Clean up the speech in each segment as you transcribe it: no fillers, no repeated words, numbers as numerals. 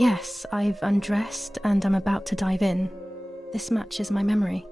Yes, I've undressed and I'm about to dive in. This matches my memory.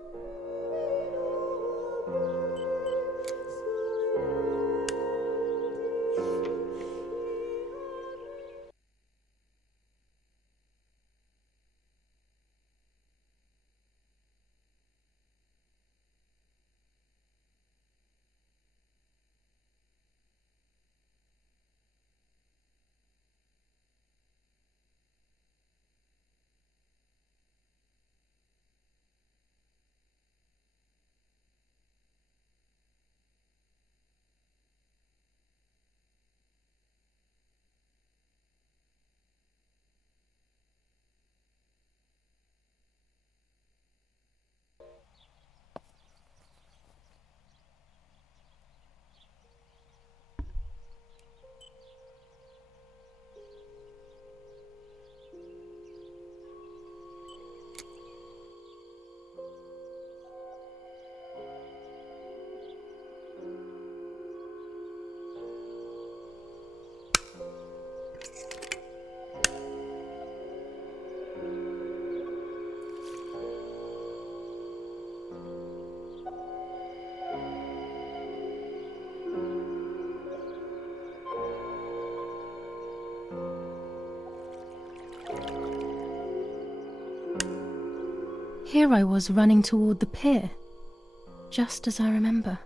Here I was running toward the pier, just as I remember.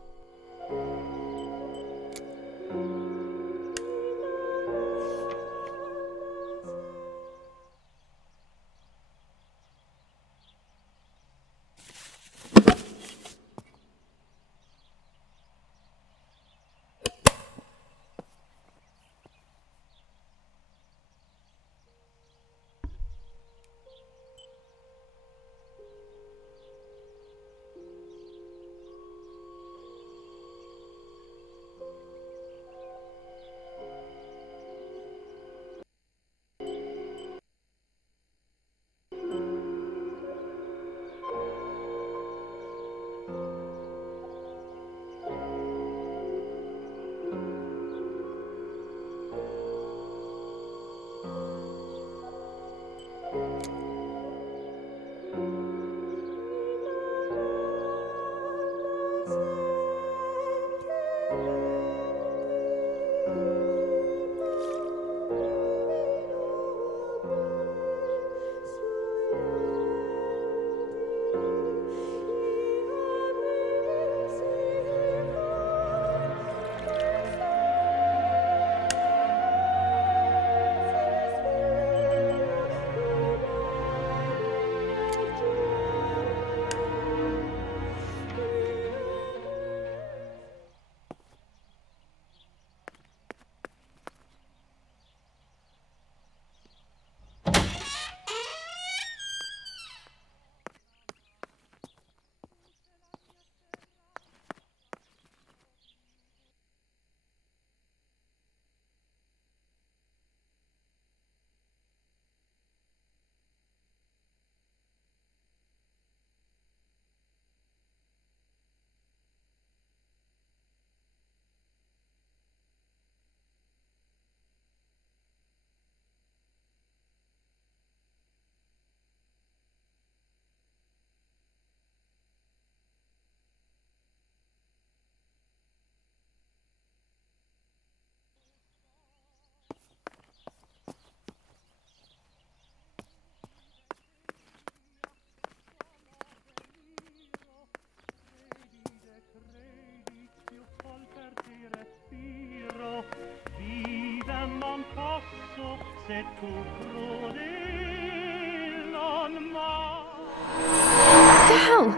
What the hell?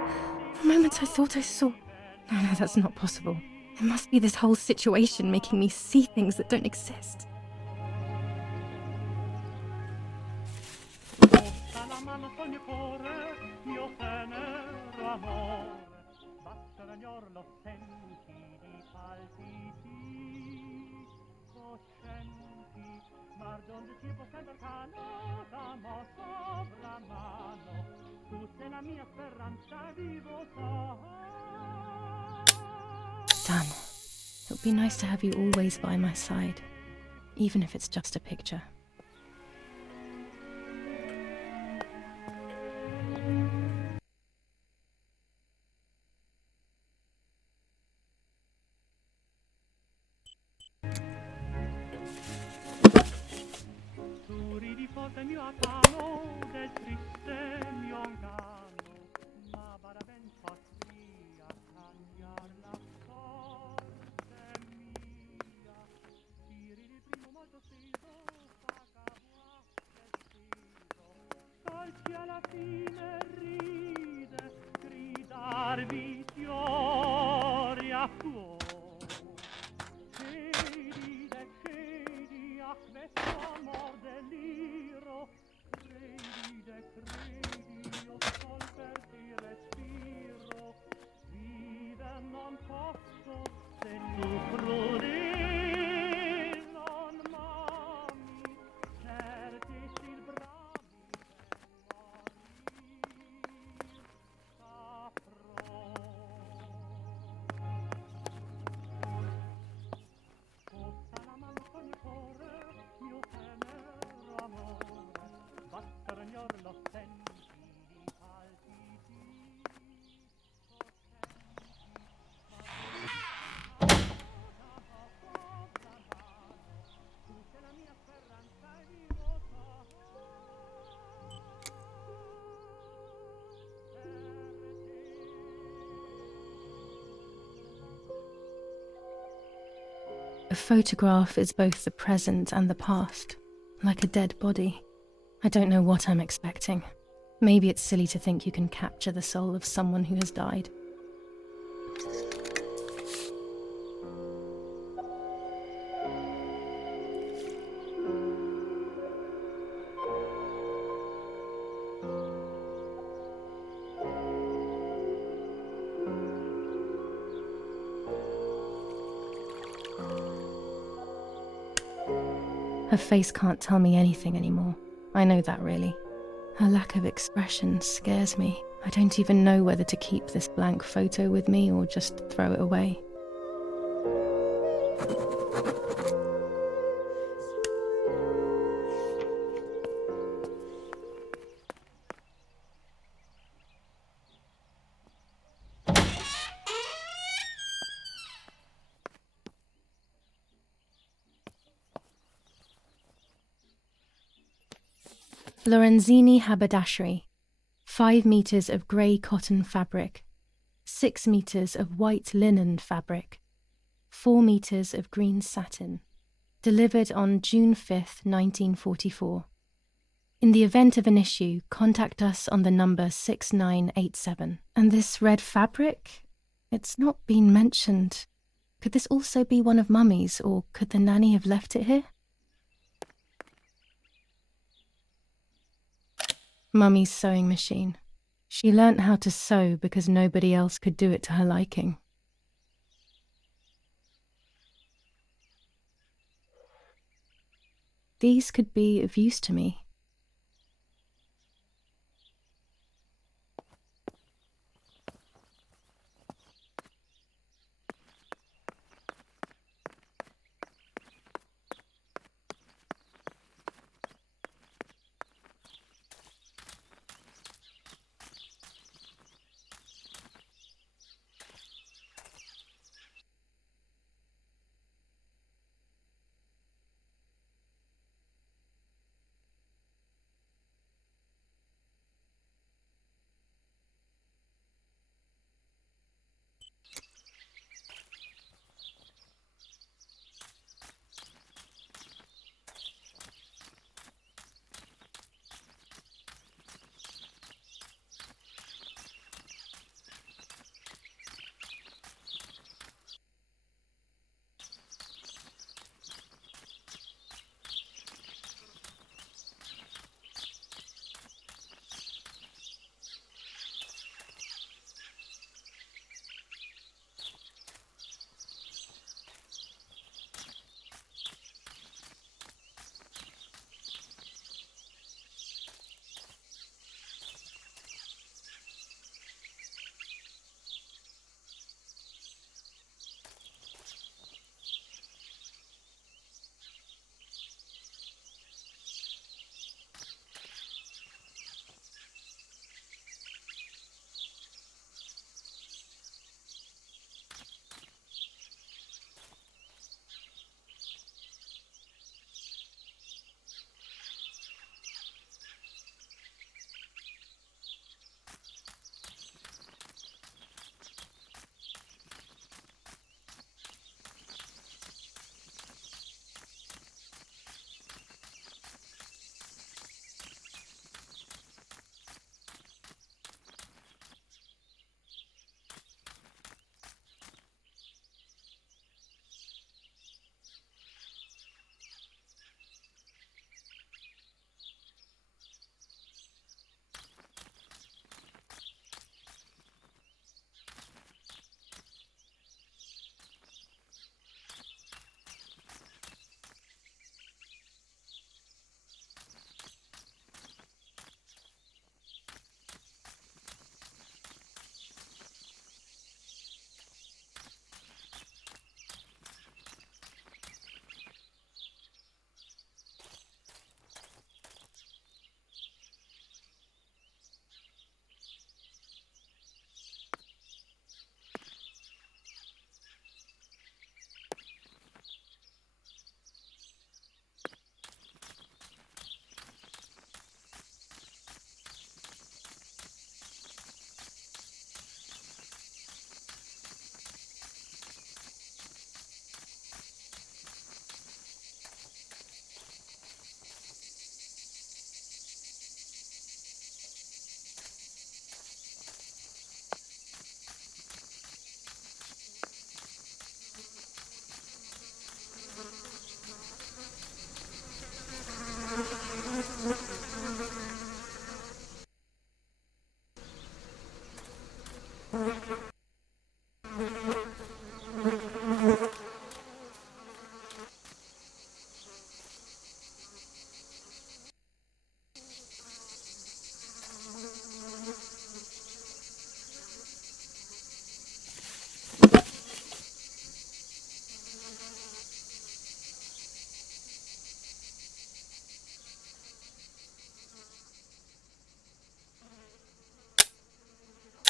For a moment I thought I saw... No, that's not possible. It must be this whole situation making me see things that don't exist. Done. It would be nice to have you always by my side, even if it's just a picture. morte mio afano del triste mio inganno, ma vada ben potria cambiar la sorte mia. Tiri di primo molto steso, pagavo a steso, dolci alla fine ride, gridar vittoria tua. Credi, a questo amor deliro, credi, io sol per ti respiro, viver non posso se tu crudi, non m'ami, certi sil bravi del morir saprò. Posta la mano con il cuore, mio tenero amore, batter ognor lo senti di palpiti, tu sei la mia speranza e divota, per te. A photograph is both the present and the past, like a dead body. I don't know what I'm expecting. Maybe it's silly to think you can capture the soul of someone who has died. Her face can't tell me anything anymore. I know that, really. Her lack of expression scares me. I don't even know whether to keep this blank photo with me or just throw it away. Lorenzini haberdashery. 5 meters of grey cotton fabric, 6 meters of white linen fabric, 4 meters of green satin. Delivered on June 5th, 1944. In the event of an issue, contact us on the number 6987. And this red fabric? It's not been mentioned. Could this also be one of Mummy's, or could the nanny have left it here? Mummy's sewing machine. She learnt how to sew because nobody else could do it to her liking. These could be of use to me.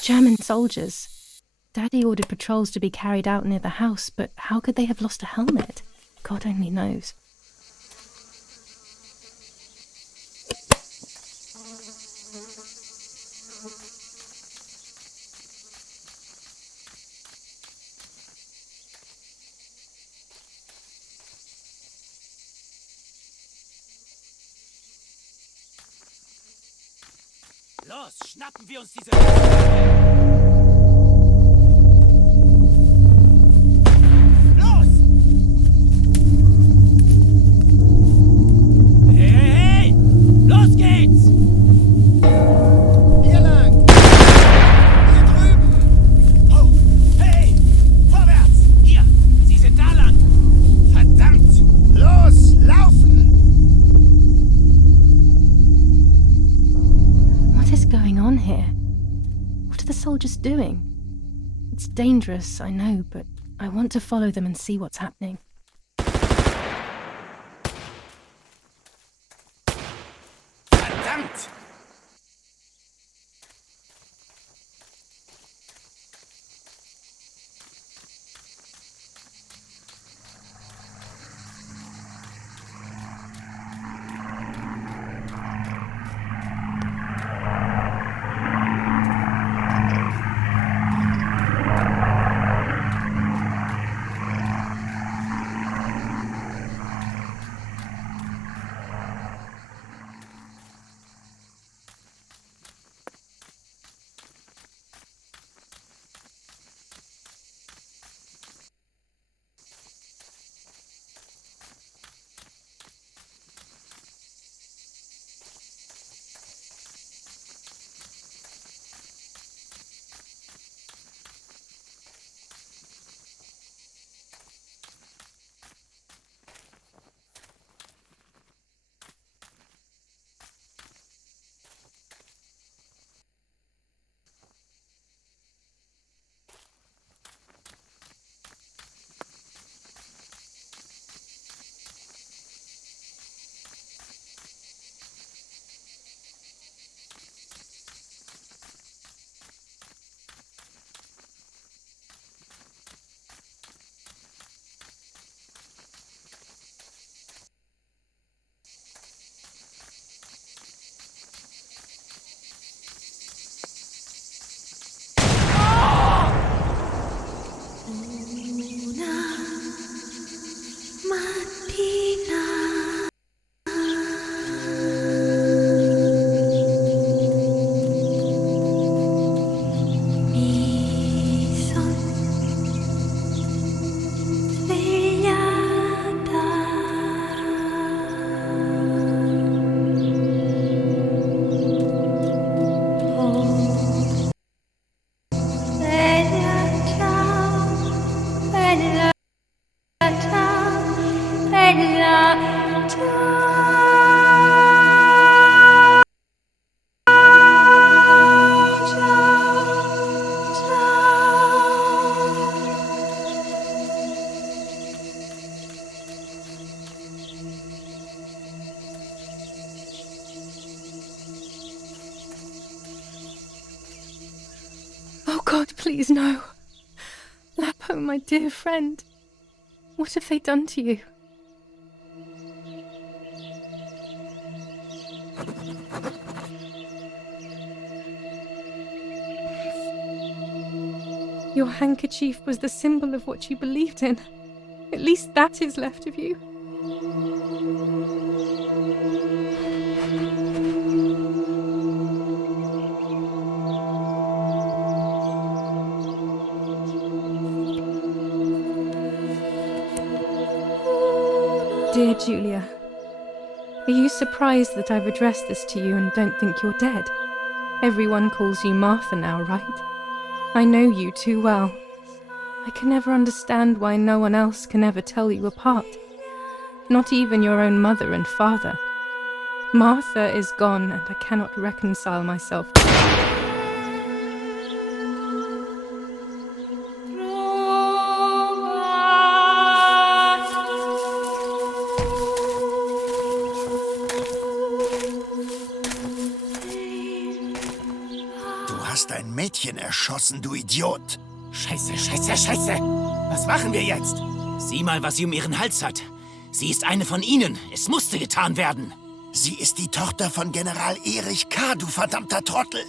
German soldiers. Daddy ordered patrols to be carried out near the house, but how could they have lost a helmet? God only knows. Los, schnappen wir uns diese... Los! Hey, hey, hey! Los geht's! Hier lang! Hier drüben! Oh, hey! Vorwärts! Hier! Sie sind da lang! Verdammt! Los, laufen! What is going on here? What are the soldiers doing? It's dangerous, I know, but I want to follow them and see what's happening. Verdammt! Oh God, please no. Lapo, my dear friend. What have they done to you? Your handkerchief was the symbol of what you believed in. At least that is left of you. Dear Julia, are you surprised that I've addressed this to you and don't think you're dead? Everyone calls you Martha now, right? I know you too well. I can never understand why no one else can ever tell you apart. Not even your own mother and father. Martha is gone and I cannot reconcile myself to it. hast ein Mädchen erschossen, du Idiot. Scheiße, scheiße, scheiße. Was machen wir jetzt? Sieh mal, was sie um ihren Hals hat. Sie ist eine von ihnen. Es musste getan werden. Sie ist die Tochter von General Erich K., du verdammter Trottel.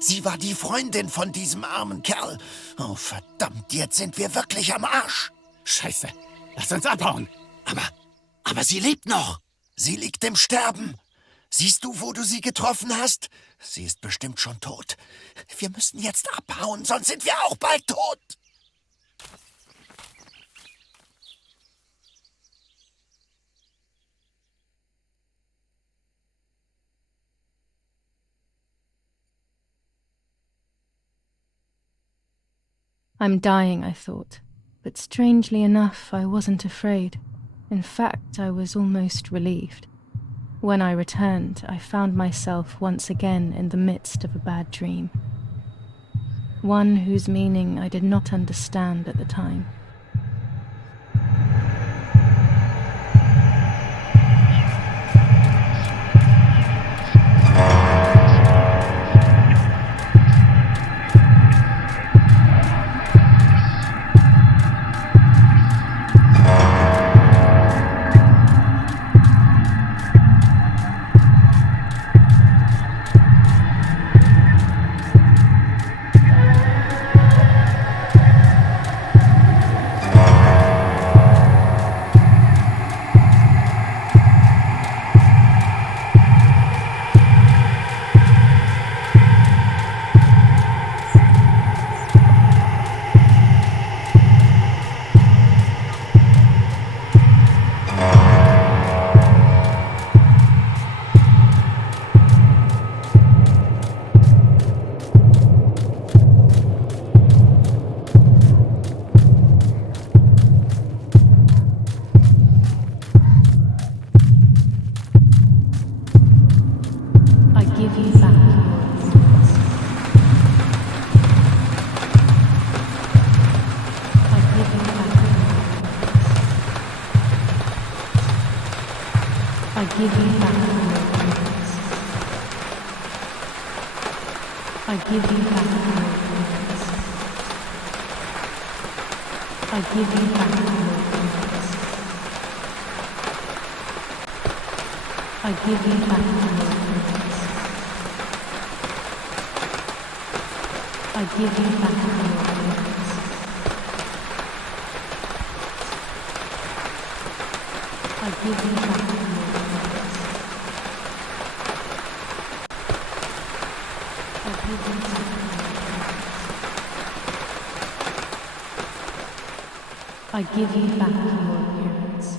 Sie war die Freundin von diesem armen Kerl. Oh, verdammt, jetzt sind wir wirklich am Arsch. Scheiße. Lass uns abhauen. Aber sie lebt noch. Sie liegt im Sterben. Siehst du, wo du sie getroffen hast? Sie ist bestimmt schon tot. Wir müssen jetzt abhauen, sonst sind wir auch bald tot. I'm dying, I thought, but strangely enough, I wasn't afraid. In fact, I was almost relieved. When I returned, I found myself once again in the midst of a bad dream. One whose meaning I did not understand at the time. I give you back your ignorance. I give you back your ignorance. I give you back your ignorance. I give you back your ignorance. I give you back your ignorance. I give you back your ignorance. I give you back your appearance.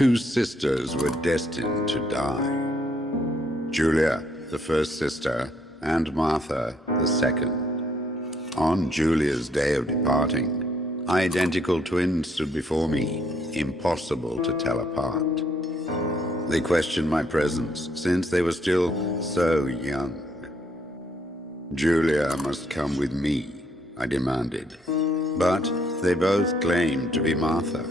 two sisters were destined to die. Julia, the first sister, and Martha, the second. On Julia's day of departing, identical twins stood before me, impossible to tell apart. They questioned my presence, since they were still so young. Julia must come with me, I demanded, but they both claimed to be Martha.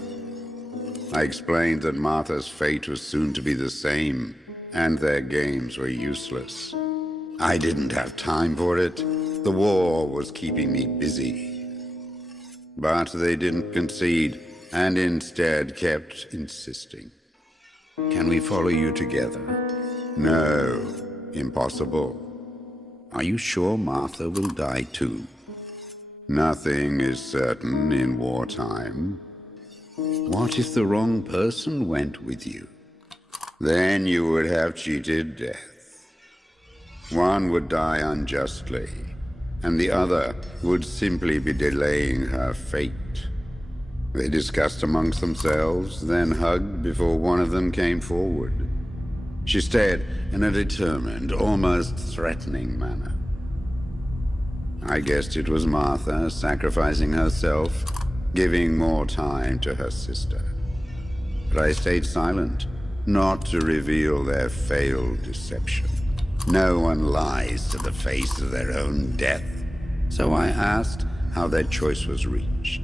I explained that Martha's fate was soon to be the same, and their games were useless. I didn't have time for it. The war was keeping me busy. But they didn't concede, and instead kept insisting. Can we follow you together? No, impossible. Are you sure Martha will die too? Nothing is certain in wartime. What if the wrong person went with you? Then you would have cheated death. One would die unjustly, and the other would simply be delaying her fate. They discussed amongst themselves, then hugged before one of them came forward. She stared in a determined, almost threatening manner. I guessed it was Martha sacrificing herself, giving more time to her sister. But I stayed silent, not to reveal their failed deception. No one lies to the face of their own death, so I asked how their choice was reached.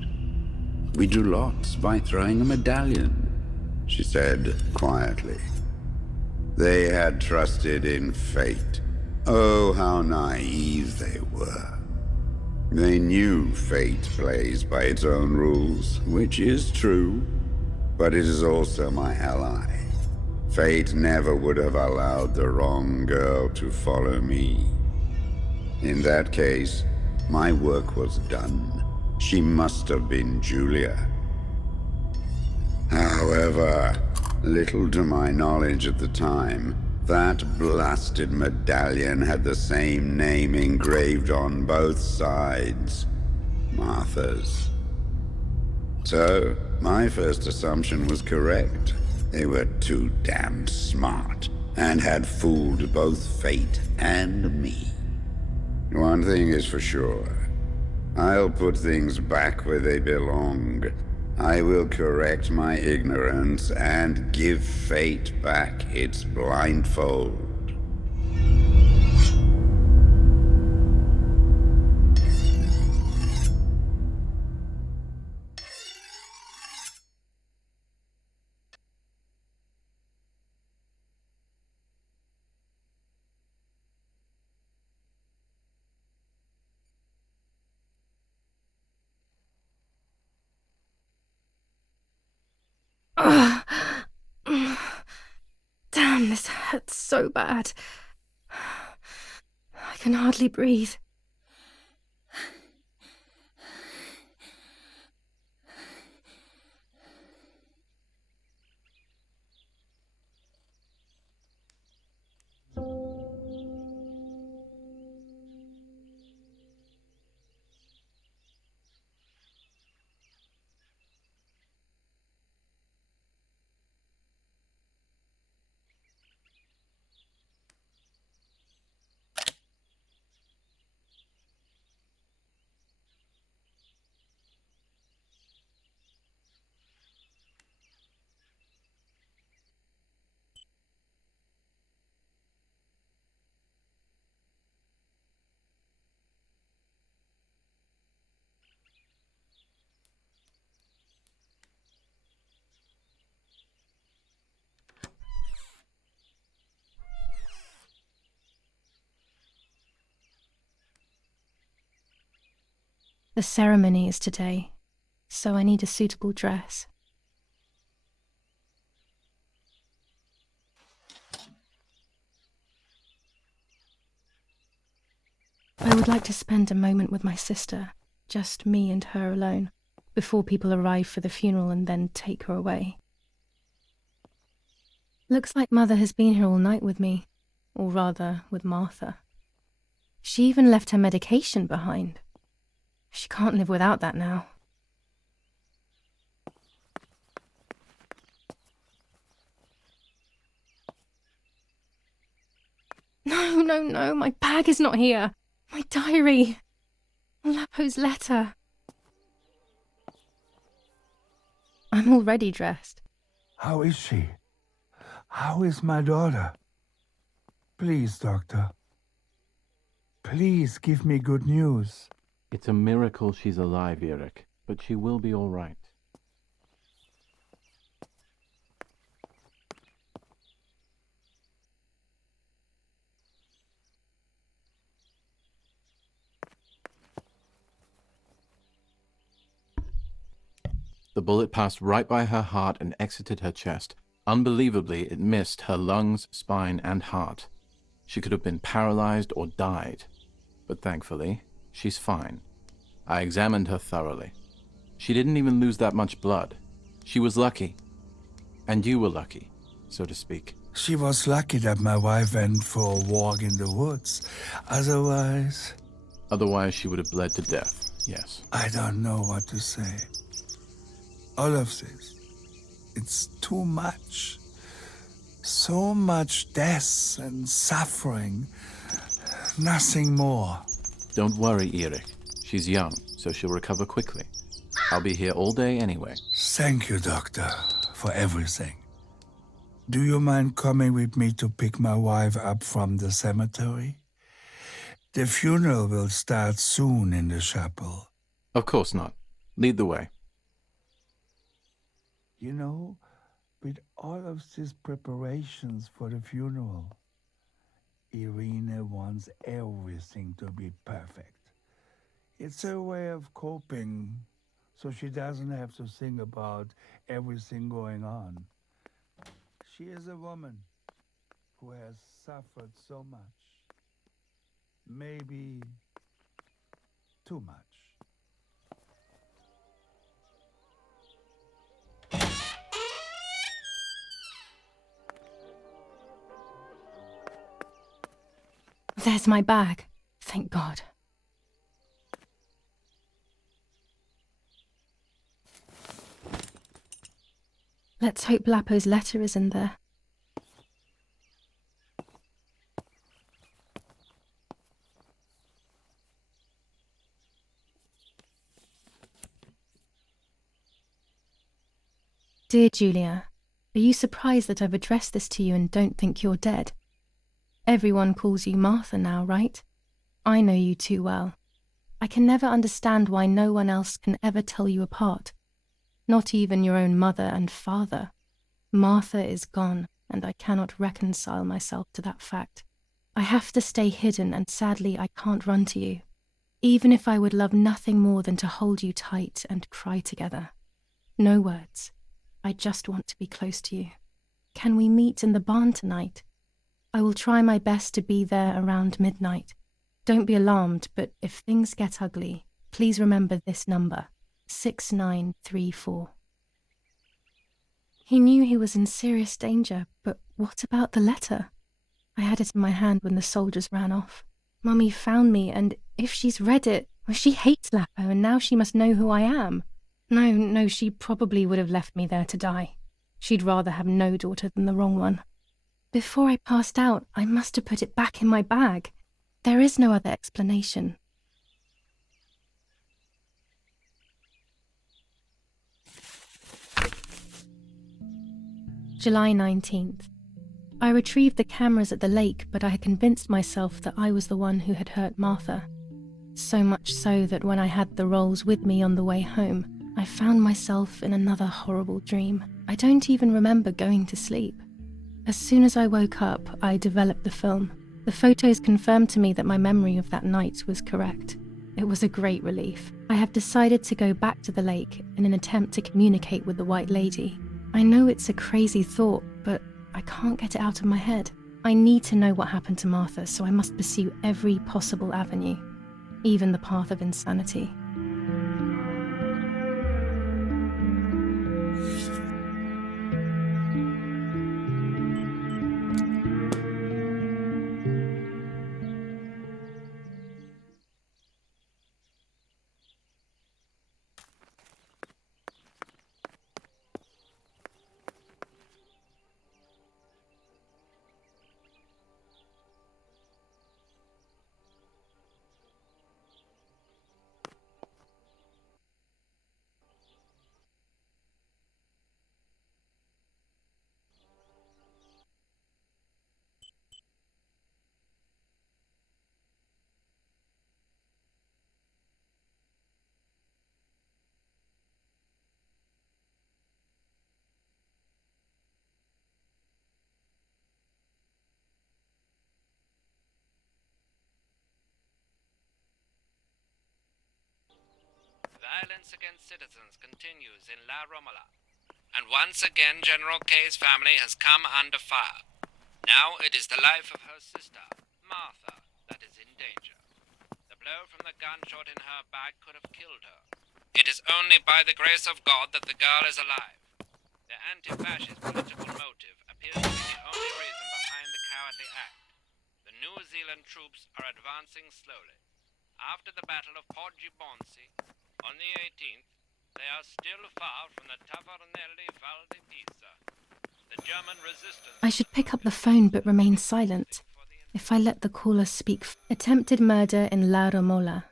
We drew lots by throwing a medallion, she said quietly. They had trusted in fate. Oh, how naive they were. They knew fate plays by its own rules, which is true, but it is also my ally. Fate never would have allowed the wrong girl to follow me. In that case, my work was done. She must have been Julia. However, little to my knowledge at the time, that blasted medallion had the same name engraved on both sides. Martha's. So, my first assumption was correct. They were too damn smart, and had fooled both fate and me. One thing is for sure. I'll put things back where they belong. I will correct my ignorance and give fate back its blindfold. Damn, this hurts so bad. I can hardly breathe. The ceremony is today, so I need a suitable dress. I would like to spend a moment with my sister, just me and her alone, before people arrive for the funeral and then take her away. Looks like Mother has been here all night with me, or rather, with Martha. She even left her medication behind. She can't live without that now. no, my bag is not here. My diary. Lapo's letter. I'm already dressed. How is she? How is my daughter? Please, doctor. Please give me good news. It's a miracle she's alive, Eric, but she will be all right. The bullet passed right by her heart and exited her chest. Unbelievably, it missed her lungs, spine, and heart. She could have been paralyzed or died. But thankfully, she's fine. I examined her thoroughly. She didn't even lose that much blood. She was lucky. And you were lucky, so to speak. She was lucky that my wife went for a walk in the woods. Otherwise, She would have bled to death, yes. I don't know what to say. All of this, it's too much. So much death and suffering. Nothing more. Don't worry, Eric. She's young, so she'll recover quickly. I'll be here all day anyway. Thank you, doctor, for everything. Do you mind coming with me to pick my wife up from the cemetery? The funeral will start soon in the chapel. Of course not. Lead the way. You know, with all of these preparations for the funeral, Irene wants everything to be perfect. It's her way of coping, so she doesn't have to think about everything going on. She is a woman who has suffered so much. Maybe too much. There's my bag. Thank God. Let's hope Lapo's letter is in there. Dear Julia, are you surprised that I've addressed this to you and don't think you're dead? Everyone calls you Martha now, right? I know you too well. I can never understand why no one else can ever tell you apart. Not even your own mother and father. Martha is gone, and I cannot reconcile myself to that fact. I have to stay hidden, and sadly I can't run to you. Even if I would love nothing more than to hold you tight and cry together. No words. I just want to be close to you. Can we meet in the barn tonight? I will try my best to be there around midnight. Don't be alarmed, but if things get ugly, please remember this number, 6934. He knew he was in serious danger, but what about the letter? I had it in my hand when the soldiers ran off. Mummy found me, and if she's read it, well, she hates Lapo, and now she must know who I am. No, she probably would have left me there to die. She'd rather have no daughter than the wrong one. Before I passed out, I must have put it back in my bag. There is no other explanation. July 19th. I retrieved the cameras at the lake, but I had convinced myself that I was the one who had hurt Martha. So much so that when I had the rolls with me on the way home, I found myself in another horrible dream. I don't even remember going to sleep. As soon as I woke up, I developed the film. The photos confirmed to me that my memory of that night was correct. It was a great relief. I have decided to go back to the lake in an attempt to communicate with the White Lady. I know it's a crazy thought, but I can't get it out of my head. I need to know what happened to Martha, so I must pursue every possible avenue, even the path of insanity. violence against citizens continues in La Romola. And once again General K's family has come under fire. Now it is the life of her sister, Martha, that is in danger. The blow from the gunshot in her back could have killed her. It is only by the grace of God that the girl is alive. The anti-fascist political motive appears to be the only reason behind the cowardly act. The New Zealand troops are advancing slowly. After the Battle of Poggibonsi, on the 18th, they are still far from the Tavernelli Val di Pisa. The German resistance... I should pick up the phone but remain silent. If I let the caller speak... Attempted murder in La Romola.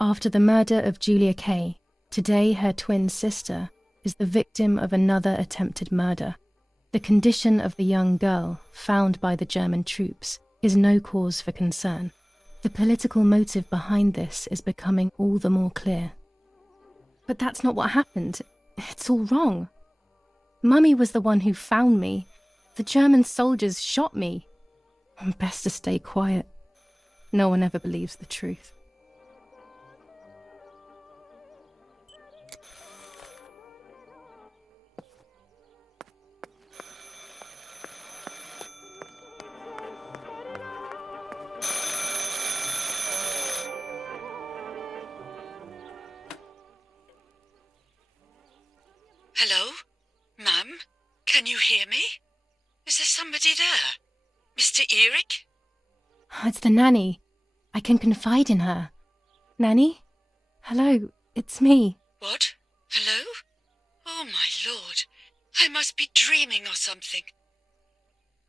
After the murder of Julia Kay, today her twin sister is the victim of another attempted murder. The condition of the young girl, found by the German troops, is no cause for concern. The political motive behind this is becoming all the more clear. But that's not what happened. It's all wrong. Mummy was the one who found me. The German soldiers shot me. Best to stay quiet. No one ever believes the truth. Hello? Mum? Can you hear me? Is there somebody there? Mr. Eric? It's the nanny. I can confide in her. Nanny? Hello, it's me. What? Hello? Oh, my lord. I must be dreaming or something.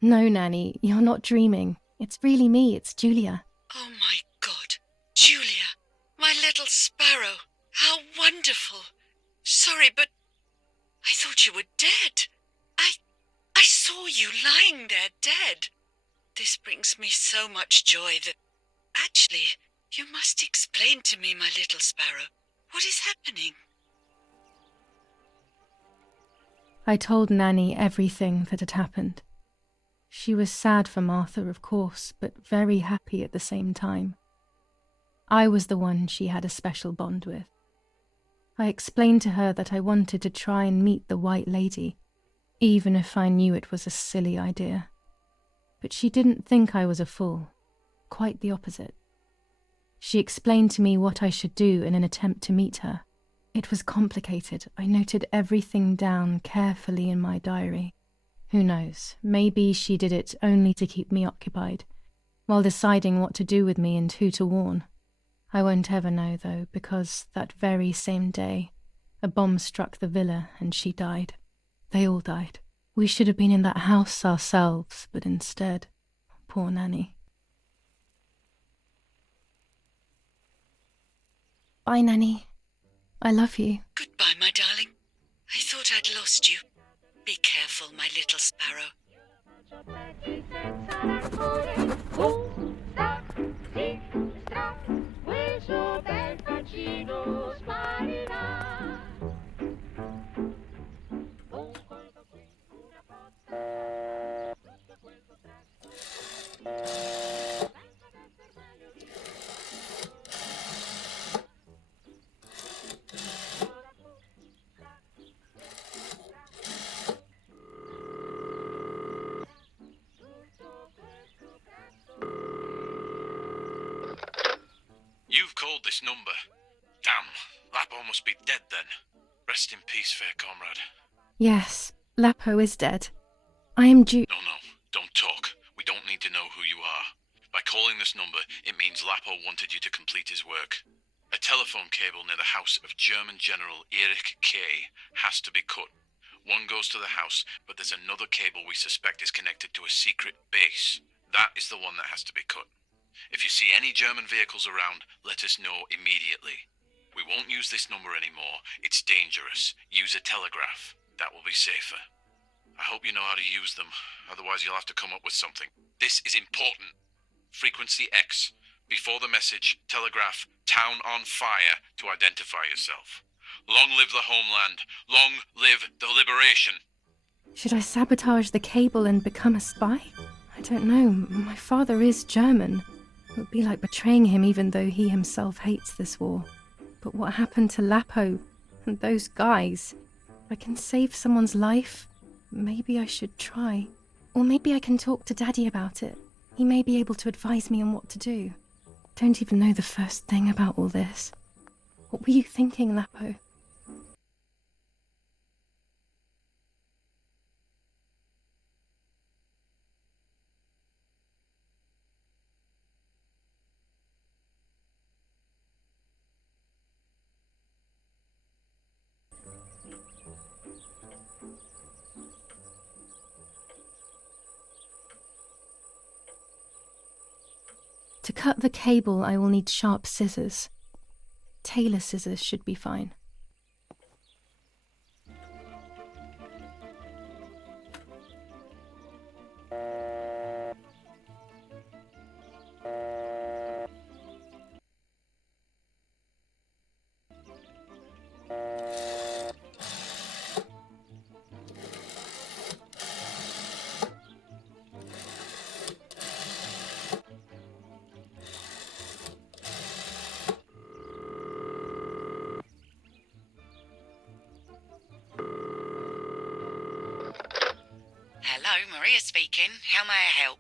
No, Nanny, you're not dreaming. It's really me, it's Julia. Oh, my God. Julia, my little sparrow. How wonderful. Sorry, but I thought you were dead. I saw you lying there dead. This brings me so much joy that... Actually, you must explain to me, my little sparrow. What is happening? I told Nanny everything that had happened. She was sad for Martha, of course, but very happy at the same time. I was the one she had a special bond with. I explained to her that I wanted to try and meet the White Lady, even if I knew it was a silly idea. But she didn't think I was a fool. Quite the opposite. She explained to me what I should do in an attempt to meet her. It was complicated. I noted everything down carefully in my diary. Who knows, maybe she did it only to keep me occupied, while deciding what to do with me and who to warn. I won't ever know, though, because that very same day, a bomb struck the villa and she died. They all died. We should have been in that house ourselves, but instead, poor Nanny. Bye, Nanny. I love you. Goodbye, my darling. I thought I'd lost you. Be careful, my little sparrow. You've called this number. Damn, Lapo must be dead then. Rest in peace, fair comrade. Yes, Lapo is dead. I am due... No, don't talk. We don't need to know who you are. By calling this number, it means Lapo wanted you to complete his work. A telephone cable near the house of German General Erich Kay has to be cut. One goes to the house, but there's another cable we suspect is connected to a secret base. That is the one that has to be cut. If you see any German vehicles around, let us know immediately. We won't use this number anymore. It's dangerous. Use a telegraph. That will be safer. I hope you know how to use them. Otherwise, you'll have to come up with something. This is important. Frequency X. Before the message, telegraph "Town on fire" to identify yourself. Long live the homeland. Long live the liberation. Should I sabotage the cable and become a spy? I don't know. My father is German. It would be like betraying him even though he himself hates this war. But what happened to Lapo and those guys? If I can save someone's life, maybe I should try. Or maybe I can talk to Daddy about it. He may be able to advise me on what to do. Don't even know the first thing about all this. What were you thinking, Lapo? To cut the cable, I will need sharp scissors. Tailor scissors should be fine. Hello, Maria speaking. How may I help?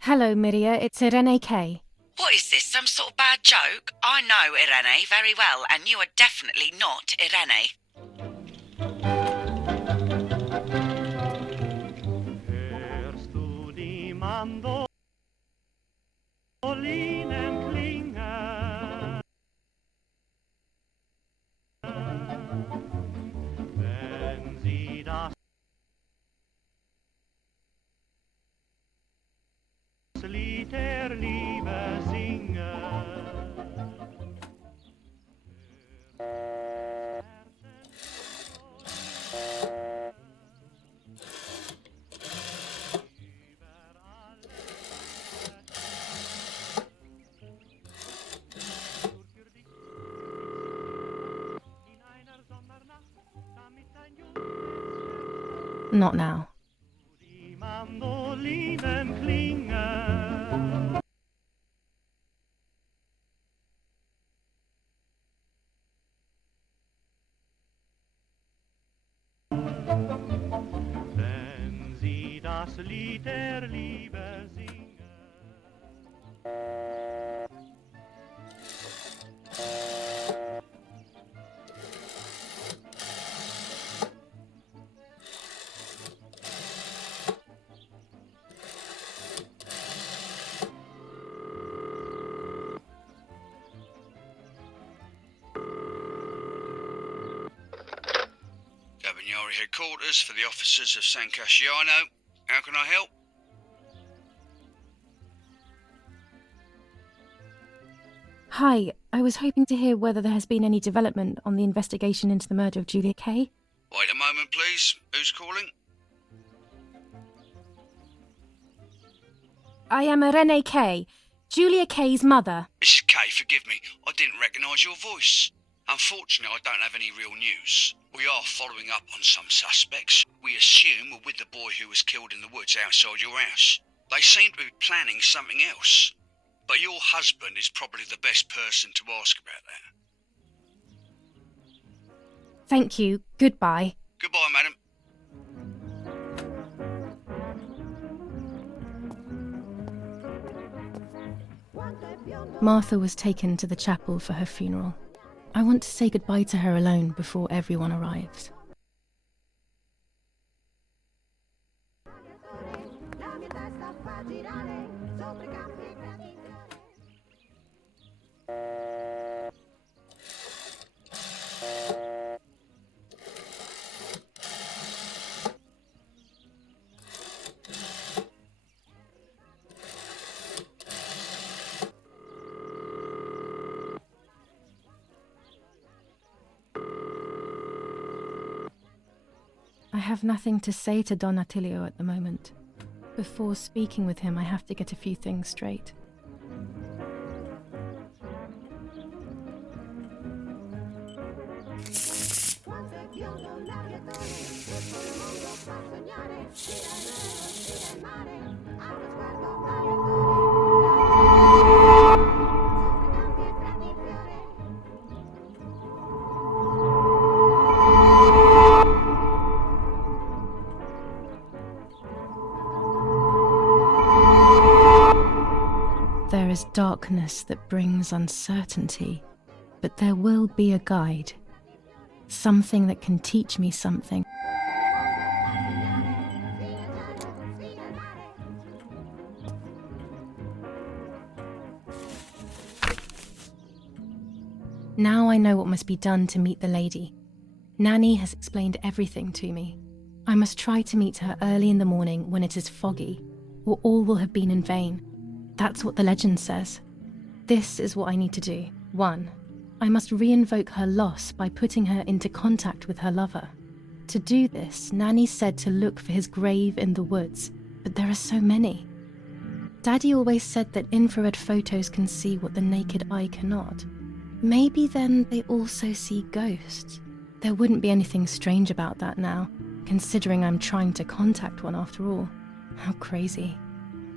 Hello, Miria. It's Irene K. What is this, some sort of bad joke? I know Irene very well, and you are definitely not Irene. Hörst du die Mandolinen klingen? Wenn sie das Lied der Liebe singen. Not now. Die Mandolinen klingen. Wenn sie das Lied der Liebe singen. Cabagnari headquarters for the officers of San Casciano. How can I help? Hi, I was hoping to hear whether there has been any development on the investigation into the murder of Julia Kay. Wait a moment, please. Who's calling? I am Irene Kay, Julia Kay's mother. Mrs. Kay, forgive me. I didn't recognise your voice. Unfortunately, I don't have any real news. We are following up on some suspects. We assume we're with the boy who was killed in the woods outside your house. They seem to be planning something else. But your husband is probably the best person to ask about that. Thank you. Goodbye. Goodbye, madam. Martha was taken to the chapel for her funeral. I want to say goodbye to her alone before everyone arrives. I have nothing to say to Don Attilio at the moment. Before speaking with him, I have to get a few things straight. There is darkness that brings uncertainty, but there will be a guide. Something that can teach me something. Now I know what must be done to meet the lady. Nanny has explained everything to me. I must try to meet her early in the morning when it is foggy, or all will have been in vain. That's what the legend says. This is what I need to do. 1. I must reinvoke her loss by putting her into contact with her lover. To do this, Nanny said to look for his grave in the woods, but there are so many. Daddy always said that infrared photos can see what the naked eye cannot. Maybe then they also see ghosts. There wouldn't be anything strange about that now, considering I'm trying to contact one after all. How crazy.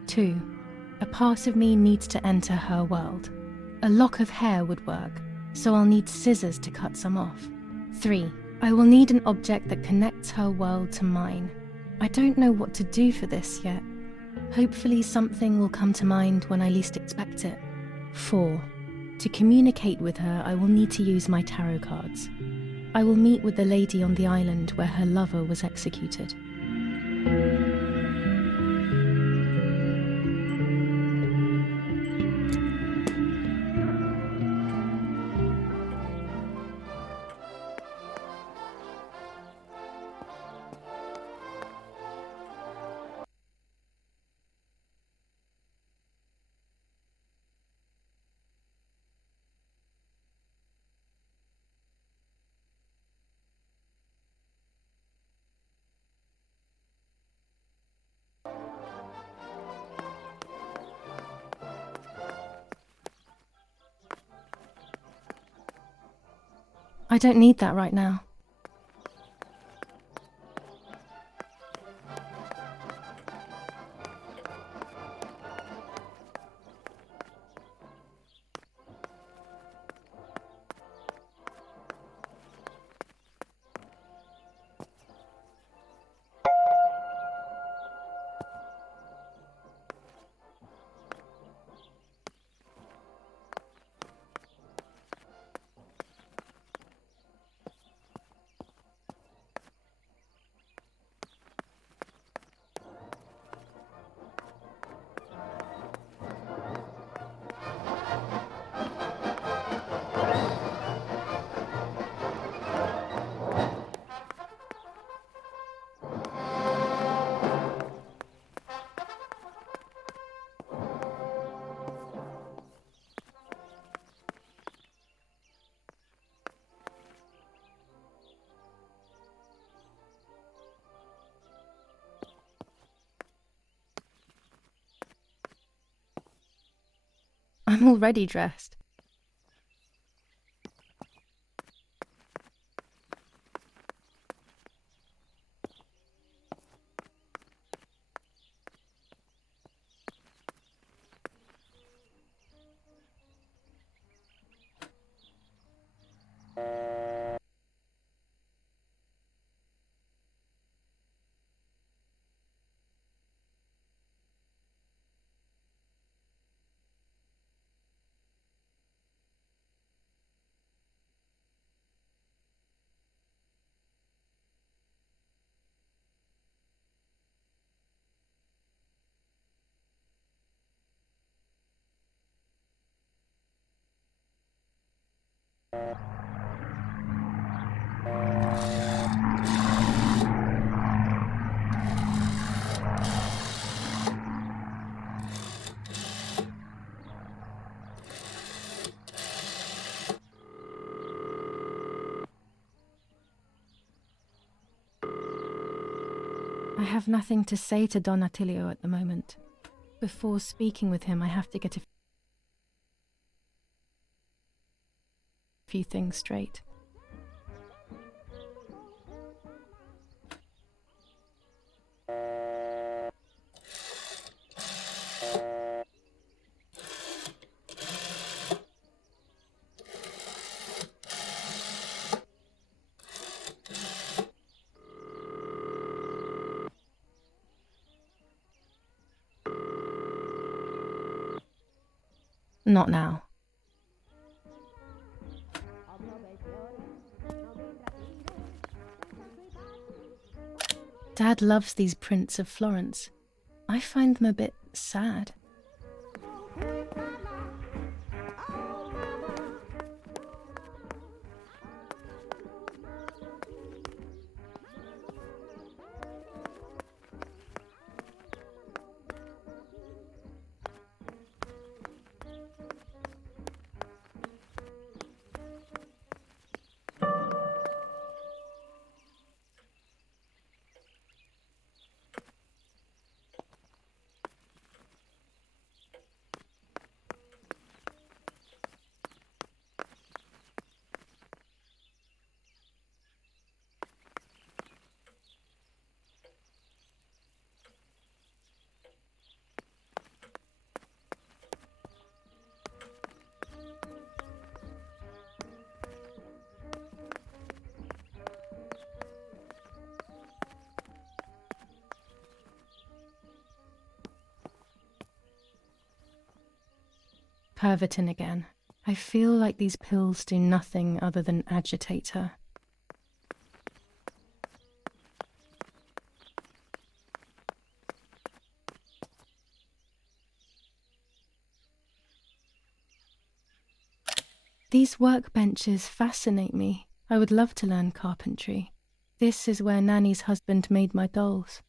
2. A part of me needs to enter her world. A lock of hair would work, so I'll need scissors to cut some off. 3. I will need an object that connects her world to mine. I don't know what to do for this yet. Hopefully something will come to mind when I least expect it. 4. To communicate with her, I will need to use my tarot cards. I will meet with the lady on the island where her lover was executed. I don't need that right now. I'm already dressed. I have nothing to say to Don Attilio at the moment. Before speaking with him, I have to get a few things straight. Not now. Dad loves these prints of Florence. I find them a bit sad. Pervitin again. I feel like these pills do nothing other than agitate her. These workbenches fascinate me. I would love to learn carpentry. This is where Nanny's husband made my dolls.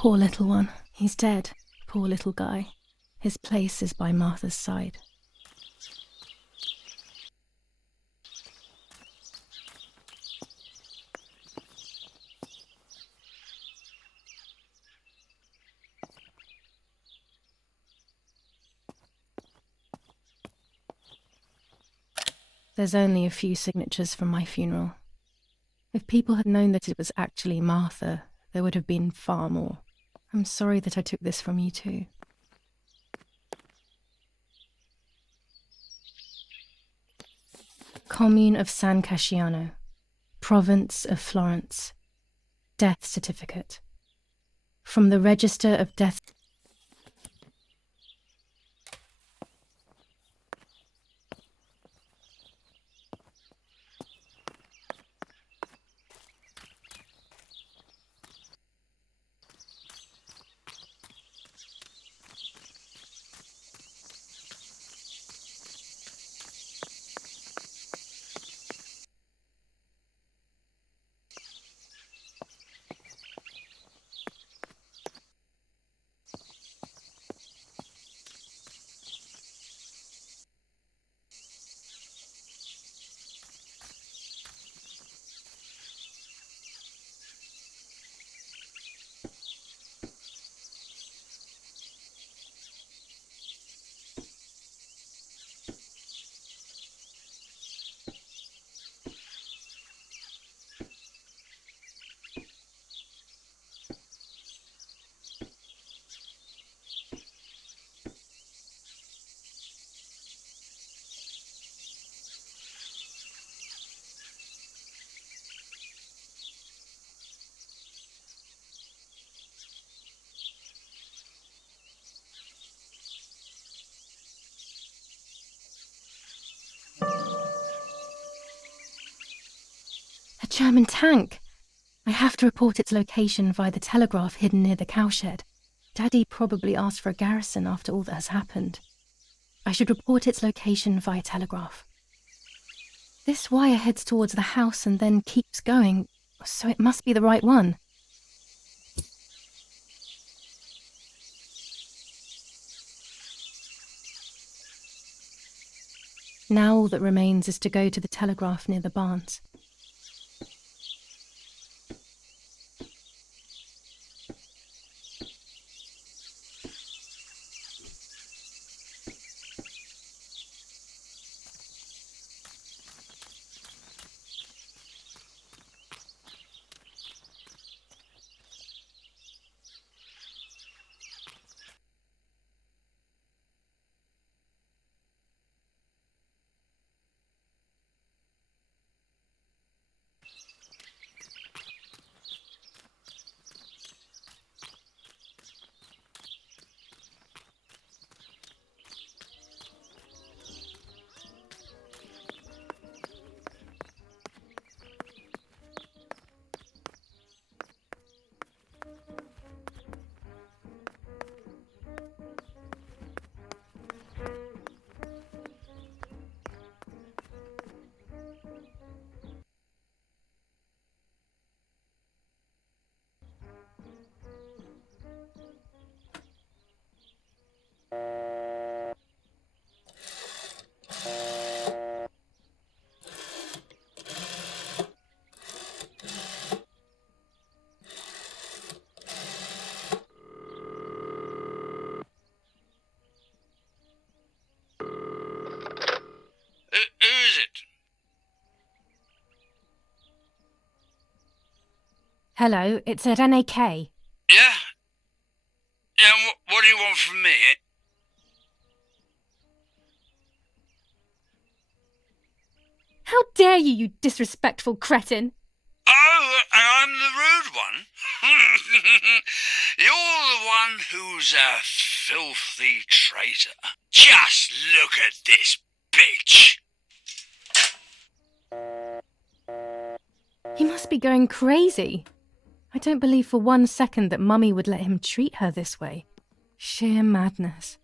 Poor little one. He's dead. Poor little guy. His place is by Martha's side. There's only a few signatures from my funeral. If people had known that it was actually Martha, there would have been far more. I'm sorry that I took this from you too. Commune of San Casciano, Province of Florence. Death certificate. From the Register of Death. A German tank! I have to report its location via the telegraph hidden near the cowshed. Daddy probably asked for a garrison after all that has happened. I should report its location via telegraph. This wire heads towards the house and then keeps going, so it must be the right one. Now all that remains is to go to the telegraph near the barns. Who is it? Hello, it's Irene K. Yeah? Yeah, and what do you want from me? How dare you, you disrespectful cretin! Oh, and I'm the rude one? You're the one who's a filthy traitor. Just look at this bitch! He must be going crazy. I don't believe for 1 second that Mummy would let him treat her this way. Sheer madness.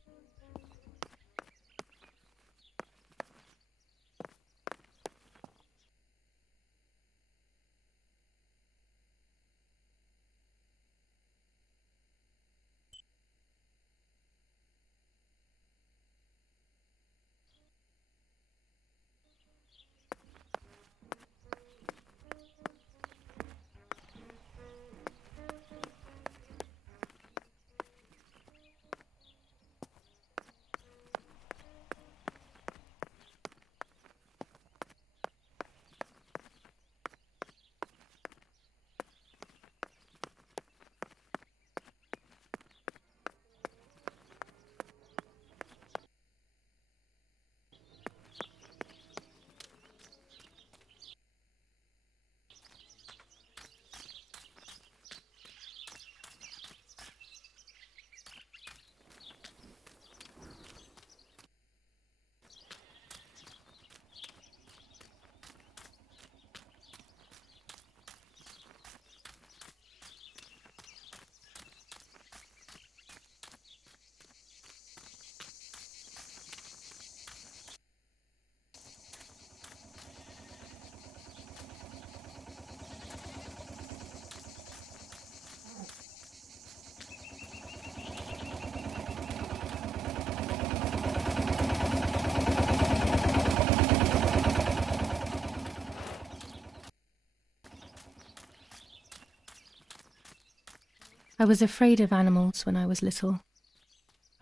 was afraid of animals when I was little.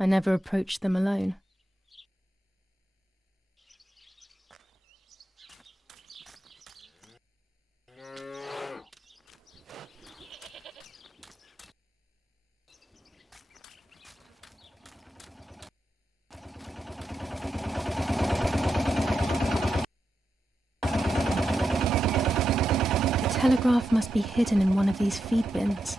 I never approached them alone. The telegraph must be hidden in one of these feed bins.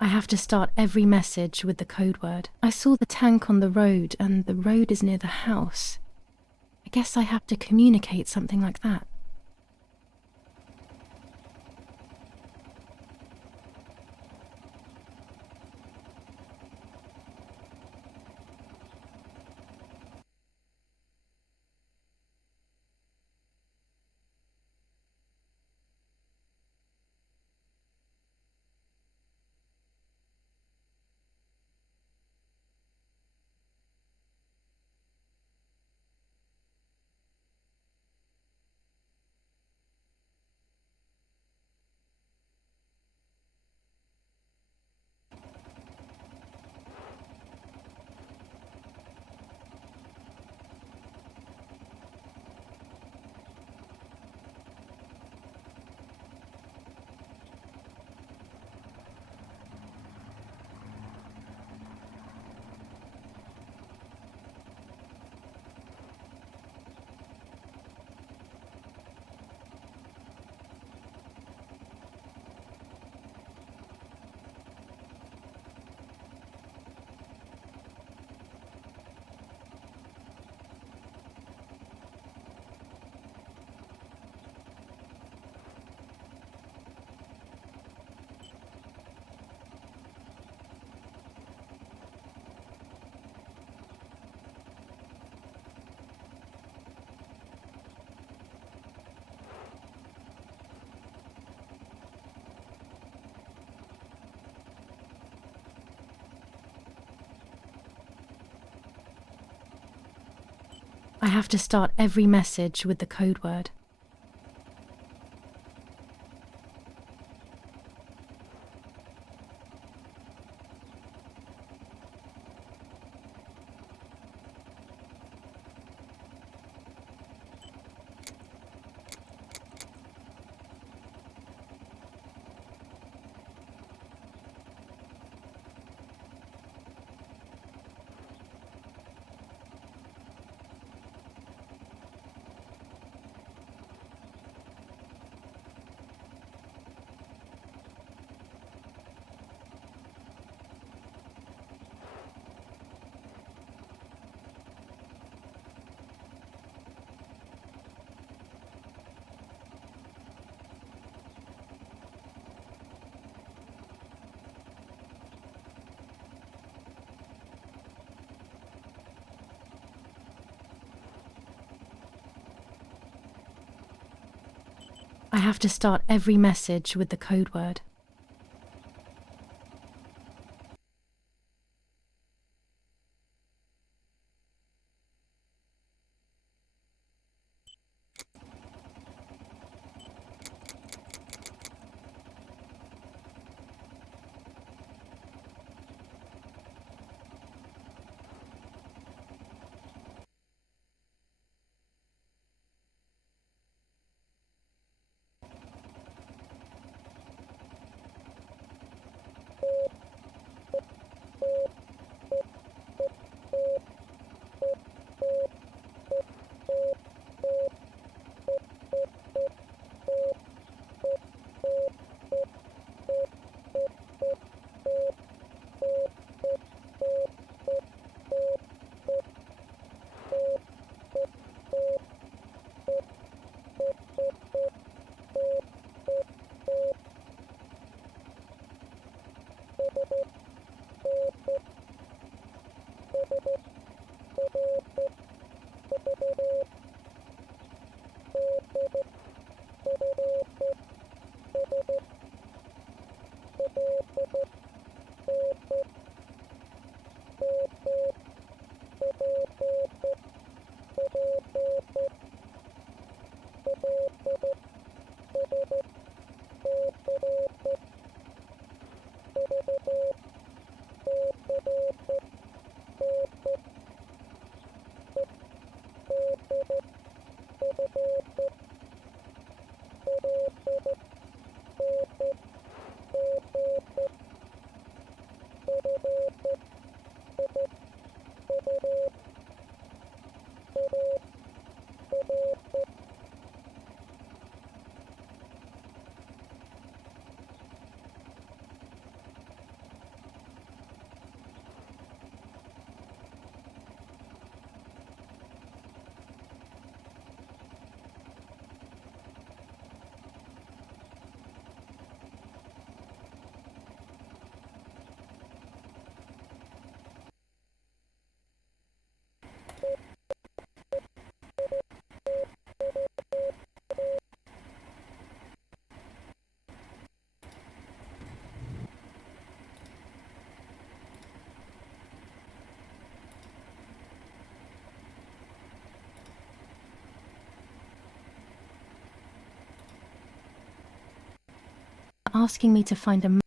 I have to start every message with the code word. I saw the tank on the road, and the road is near the house. I guess I have to communicate something like that. I have to start every message with the code word. I have to start every message with the code word. They are asking me to find a map.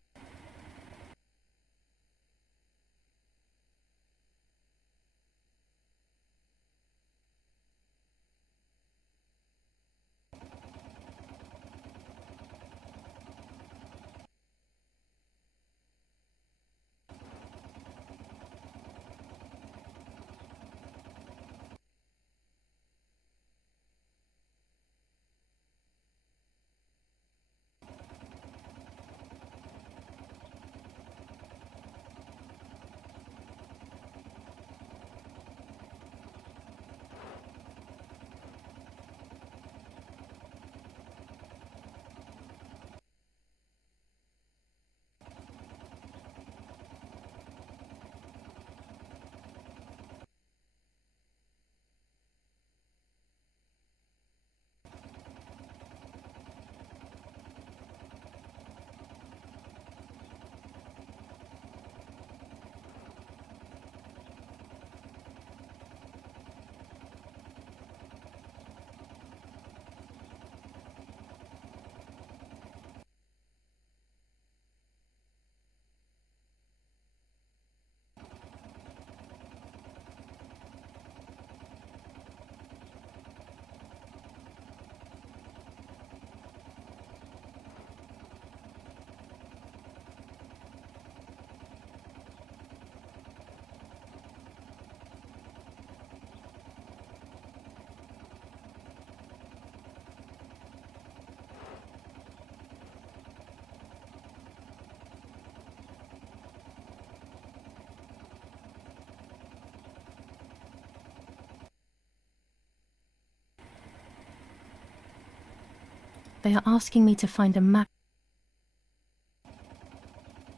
They are asking me to find a map.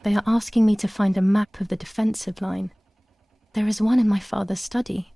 They are asking me to find a map of the defensive line. There is one in my father's study.